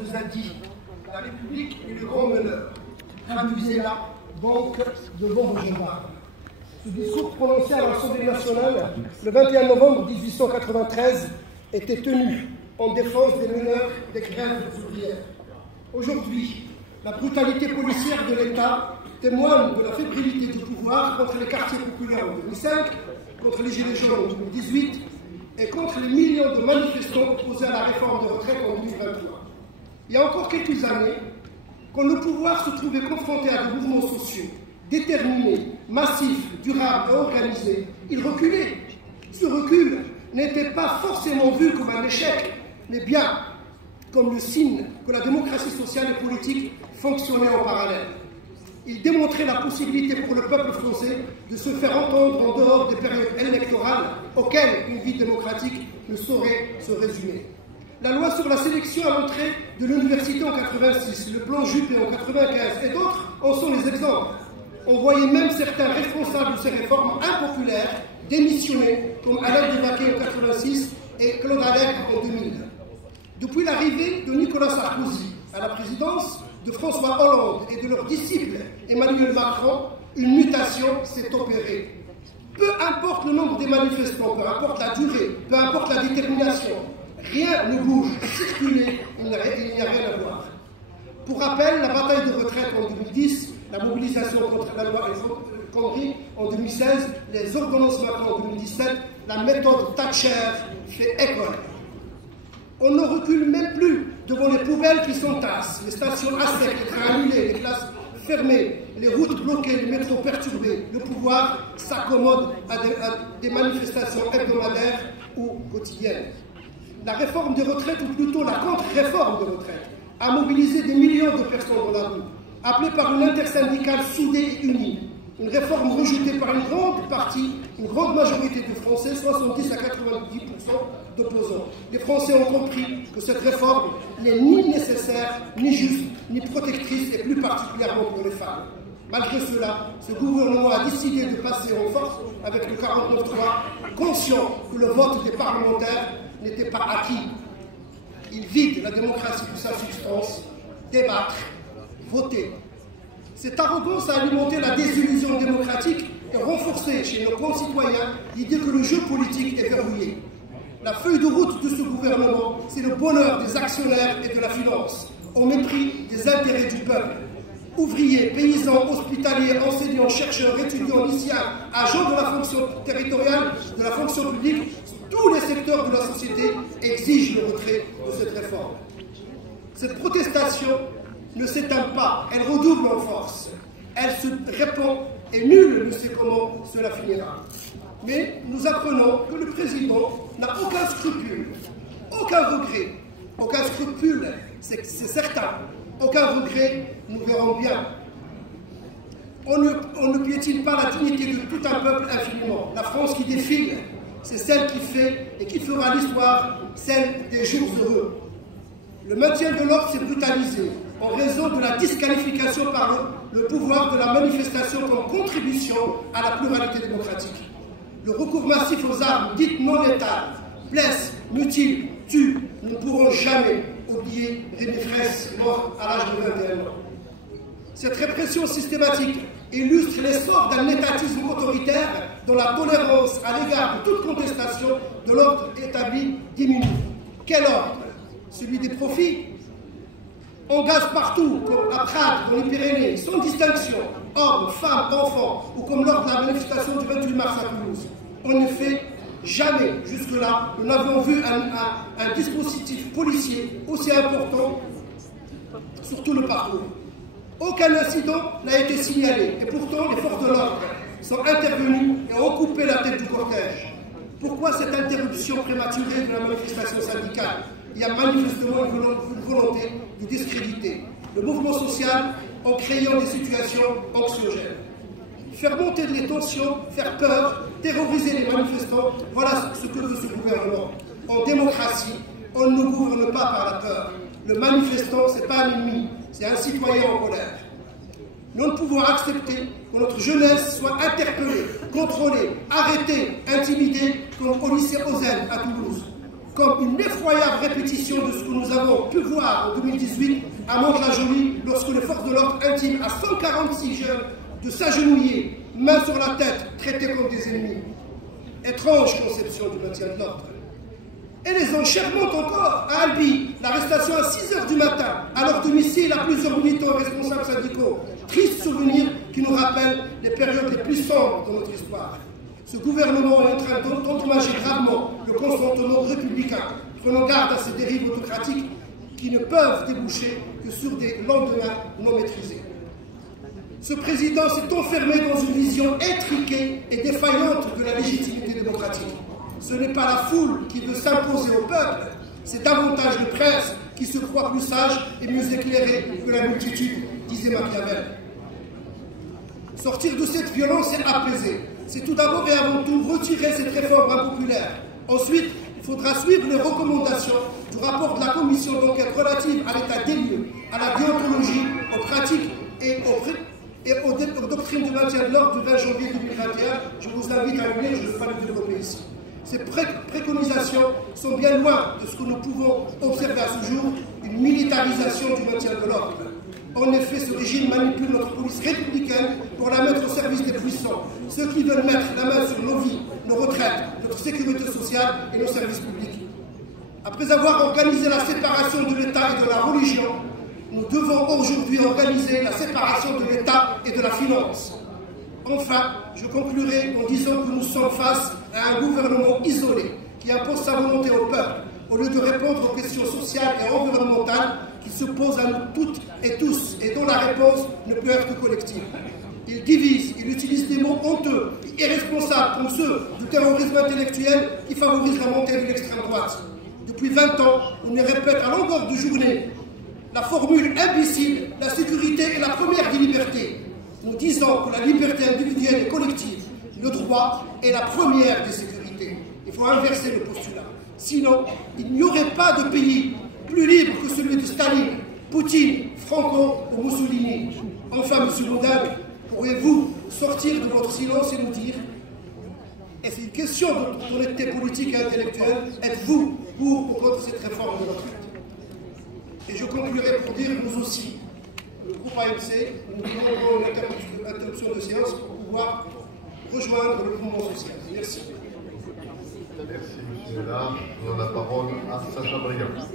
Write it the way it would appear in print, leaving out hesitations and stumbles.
vous a dit « La République est le grand meneur. Traduisez-la donc devant vos gendarmes. » Ce discours prononcé à l'Assemblée nationale le 21 novembre 1893 était tenu en défense des meneurs des grèves ouvrières. Aujourd'hui, la brutalité policière de l'État témoigne de la fébrilité du pouvoir contre les quartiers populaires en 2005, contre les Gilets jaunes en 2018 et contre les millions de manifestants opposés à la réforme de retraite en 2023. Il y a encore quelques années, quand le pouvoir se trouvait confronté à des mouvements sociaux déterminés, massifs, durables et organisés, il reculait. Ce recul n'était pas forcément vu comme un échec, mais bien comme le signe que la démocratie sociale et politique fonctionnait en parallèle. Il démontrait la possibilité pour le peuple français de se faire entendre en dehors des périodes électorales auxquelles une vie démocratique ne saurait se résumer. La loi sur la sélection à l'entrée de l'université en 86, le plan Juppé en 95 et d'autres en sont les exemples. On voyait même certains responsables de ces réformes impopulaires démissionner, comme Alain Devaquet en 86 et Claude Allègre en 2000. Depuis l'arrivée de Nicolas Sarkozy à la présidence, de François Hollande et de leur disciple Emmanuel Macron, une mutation s'est opérée. Peu importe le nombre des manifestants, peu importe la durée, peu importe la détermination, rien ne bouge. Circuler, il n'y a rien à voir. Pour rappel, la bataille de retraite en 2010, la mobilisation contre la loi El Khomri en 2016, les ordonnances Macron en 2017, la méthode Thatcher fait école. On ne recule même plus devant les poubelles qui s'entassent, les stations à sec, les trains annulés, les classes fermées, les routes bloquées, les métros perturbés. Le pouvoir s'accommode à des manifestations hebdomadaires ou quotidiennes. La réforme des retraites, ou plutôt la contre-réforme des retraites, a mobilisé des millions de personnes dans la rue, appelée par une intersyndicale soudée et unie. Une réforme rejetée par une grande partie, une grande majorité de Français, 70 à 90% d'opposants. Les Français ont compris que cette réforme n'est ni nécessaire, ni juste, ni protectrice, et plus particulièrement pour les femmes. Malgré cela, ce gouvernement a décidé de passer en force avec le 49.3, conscient que le vote des parlementaires n'était pas acquis. Il vide la démocratie de sa substance, débattre, voter. Cette arrogance a alimenté la désillusion démocratique et renforcé chez nos concitoyens l'idée que le jeu politique est verrouillé. La feuille de route de ce gouvernement, c'est le bonheur des actionnaires et de la finance, au mépris des intérêts du peuple. Ouvriers, paysans, hospitaliers, enseignants, chercheurs, étudiants, lycéens, agents de la fonction territoriale, de la fonction publique, tous les secteurs de la société exigent le retrait de cette réforme. Cette protestation ne s'éteint pas, elle redouble en force. Elle se répand et nul ne sait comment cela finira. Mais nous apprenons que le président n'a aucun scrupule, aucun regret, aucun scrupule, c'est certain, aucun regret, nous verrons bien. On ne piétine pas la dignité de tout un peuple infiniment. La France qui défile, c'est celle qui fait et qui fera l'histoire, celle des jours heureux. Le maintien de l'ordre s'est brutalisé en raison de la disqualification par le pouvoir de la manifestation comme contribution à la pluralité démocratique. Le recours massif aux armes dites non létales blesse, mutile, tue. Nous ne pourrons jamais oublier Rémi Fraisse, mort à l'âge de 21 ans. Cette répression systématique illustre l'essor d'un étatisme autoritaire dont la tolérance à l'égard de toute contestation de l'ordre établi diminue. Quel ordre? Celui des profits? On gaz partout, comme à Prades, dans les Pyrénées, sans distinction, hommes, femmes, enfants, ou comme lors de la manifestation du 28 mars à Toulouse. En effet, jamais jusque-là, nous n'avons vu un dispositif policier aussi important sur tout le parcours. Aucun incident n'a été signalé, et pourtant les forces de l'ordre sont intervenues et ont coupé la tête du cortège. Pourquoi cette interruption prématurée de la manifestation syndicale? Il y a manifestement une volonté de discréditer le mouvement social en créant des situations anxiogènes. Faire monter les tensions, faire peur, terroriser les manifestants, voilà ce que veut ce gouvernement. En démocratie, on ne gouverne pas par la peur. Le manifestant, ce n'est pas un ennemi, c'est un citoyen en colère. Nous ne pouvons accepter que notre jeunesse soit interpellée, contrôlée, arrêtée, intimidée, comme au lycée Ozen à Toulouse. comme une effroyable répétition de ce que nous avons pu voir en 2018 à Mantes-la-Jolie, lorsque les forces de l'ordre intiment à 146 jeunes de s'agenouiller, main sur la tête, traités comme des ennemis. Étrange conception du maintien de l'ordre. Et les enchères montent encore. À Albi, l'arrestation à 6 h du matin, à leur domicile, à plusieurs militants et responsables syndicaux. Triste souvenir qui nous rappelle les périodes les plus sombres de notre histoire. Ce gouvernement est en train d'endommager gravement le consentement républicain. Prenons garde à ces dérives autocratiques qui ne peuvent déboucher que sur des lendemains non maîtrisés. Ce président s'est enfermé dans une vision étriquée et défaillante de la légitimité démocratique. Ce n'est pas la foule qui veut s'imposer au peuple, c'est davantage le prince qui se croit plus sage et mieux éclairé que la multitude, disait Machiavel. Sortir de cette violence et apaiser, c'est tout d'abord et avant tout retirer cette réforme impopulaire. Ensuite, il faudra suivre les recommandations du rapport de la commission d'enquête relative à l'état des lieux, à la déontologie, aux pratiques et aux doctrines du maintien de l'ordre du 20 janvier 2021. Je vous invite à le lire, je ne vais pas le développer ici. Ces préconisations sont bien loin de ce que nous pouvons observer à ce jour, une militarisation du maintien de l'ordre. En effet, ce régime manipule notre police républicaine pour la mettre au service des puissants, ceux qui veulent mettre la main sur nos vies, nos retraites, notre sécurité sociale et nos services publics. Après avoir organisé la séparation de l'État et de la religion, nous devons aujourd'hui organiser la séparation de l'État et de la finance. Enfin, je conclurai en disant que nous sommes face à un gouvernement isolé qui impose sa volonté au peuple, au lieu de répondre aux questions sociales et environnementales qui se posent à nous toutes et tous, et dont la réponse ne peut être que collective. Il divise, il utilise des mots honteux et irresponsables comme ceux du terrorisme intellectuel qui favorise la montée de l'extrême droite. Depuis 20 ans, on y répète à longueur de journée la formule imbécile, la sécurité est la première des libertés. Nous disons que la liberté individuelle et collective, le droit est la première des sécurités. Il faut inverser le postulat. Sinon, il n'y aurait pas de pays plus libre que celui de Staline, Poutine, Franco ou Mussolini. Enfin, M. Baudin, pourriez-vous sortir de votre silence et nous dire, et c'est une question d'honnêteté politique et intellectuelle, êtes-vous pour ou contre cette réforme de la retraite? Et je conclurai pour dire, nous aussi, le groupe AMC, nous demandons une interruption de séance pour pouvoir rejoindre le mouvement social. Merci. Merci, M. Mélard. Je donne la parole à Sacha Briand.